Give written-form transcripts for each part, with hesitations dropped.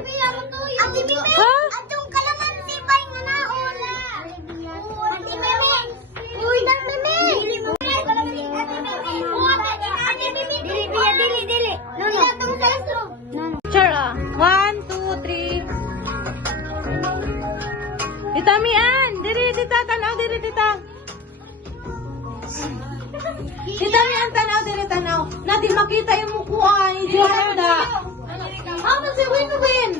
Ha? Atong kalamansi pa yung naon. Ate Mimi. Uy, nang Mimi. Dili. Sure, 1, 2, 3. Tita Mian, diri tita tanaw diri tita. Tita Mian tanaw diri tanaw. Nadi makita yung mukha ni Jolanda. Ano si Win?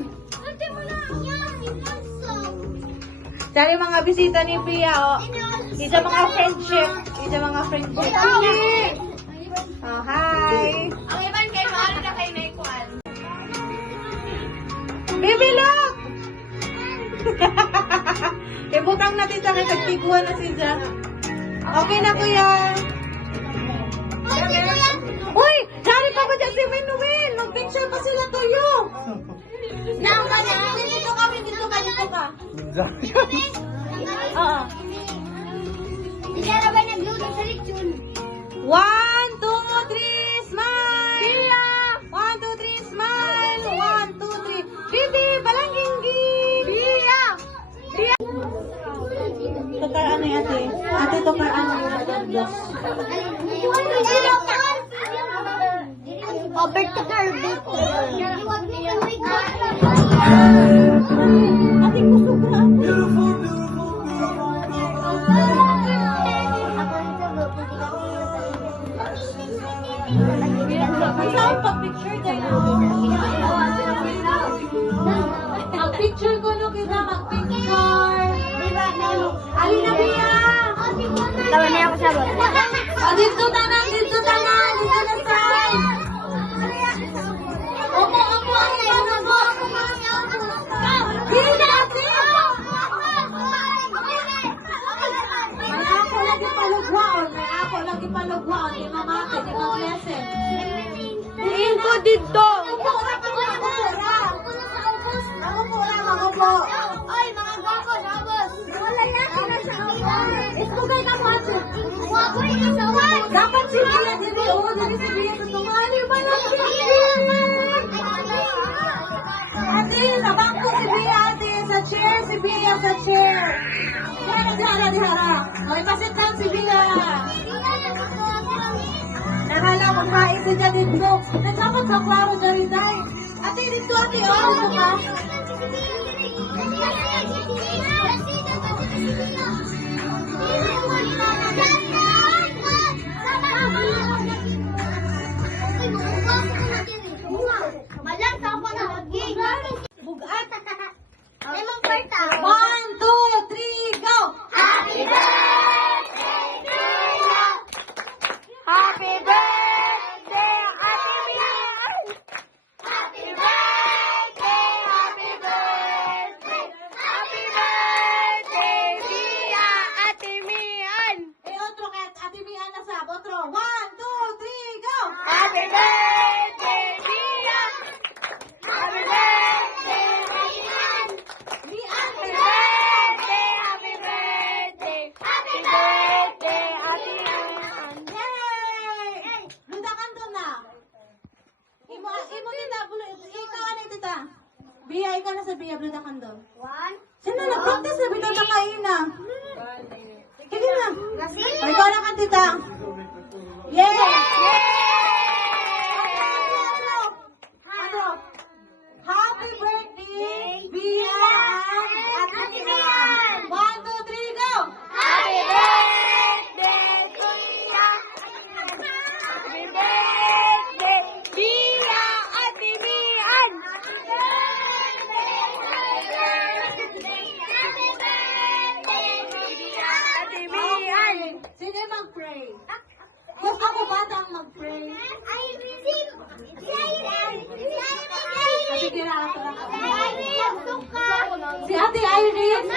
Dari mga bisita ni Pia, oh. Isa mga friendship. Oh, hi. Ang iban kay Mahal na kay Naikwan. Baby, look! Ibutang na tita kay tagpiguan na siya. Okay na, kuya. Uy! Dari pa ba dyan si Minuel? Mag-picture pa sila tuyo. Dito ka. Oo. Hindi na ba nagluto sa lechon? 1, 2, 3, smile! Pia! 1, 2, 3, smile! 1, 2, 3. Bibi, balangginggi! Pia! Tukar ano yung ate? Ate, tukar ano yung Over to Carbo. Ate, gusto ko na. Saan pag-picture tayo? Mag-picture ko no kita, mag-picture. Alina Bia! Tawa na ako sabot. Dito tanan, dito na tayo. Opo, Dito na ate! May ako lagi palugwaon. Di mamaki, di mag-lesson. Tingin ko dito. Oy, mga gwapo, nabos. Wala na sila sa awan. Ito kay ka mo ato. Gwapo rin sa awan. Dapat si Bia dito. Dito si Bia. Tumali ba lang si Bia? Ate, sa bangko si Bia ate. Sa chair si Bia sa chair. Dihara. May pasit lang si Bia. Nakala ko kain siya dito. Nagsapat sa klaro dyan rin tayo. Ate, dito ate. Dito ka. Malang tao pa na. Bugat. Ay, mong kwarta. 1, 2, 3, go! Happy birthday to you. Happy birthday, Ate Mia. Happy birthday, happy birthday. Happy birthday, Mia, Ate Mian. Eh, otro kay Ate Mia na sa otro. 1, 2, 3, go! Happy birthday, Mia. Happy birthday, Mian. Mian! Happy birthday, happy birthday. Happy birthday, Ate Mian. Yay! Ludakan doon na. Imo tita, ikaw ano tita? Bia, ikaw na sa Bia, ludakan doon. One. Sino nag-practice na bitaw na kaina? Sige na. Kasi. O, ikaw na ka tita. Yay! Ano? Happy birthday, Bia and Ate Mian. 1, 2, 3, go! Happy birthday, Kuya. Happy birthday, Bia, Ate Mian. Happy birthday, Bia, Ate Mian. Sino yung mag-pray? Kung ako bata ang mag-pray. I receive. Sige na, ako lang. Si Si Ate Irene.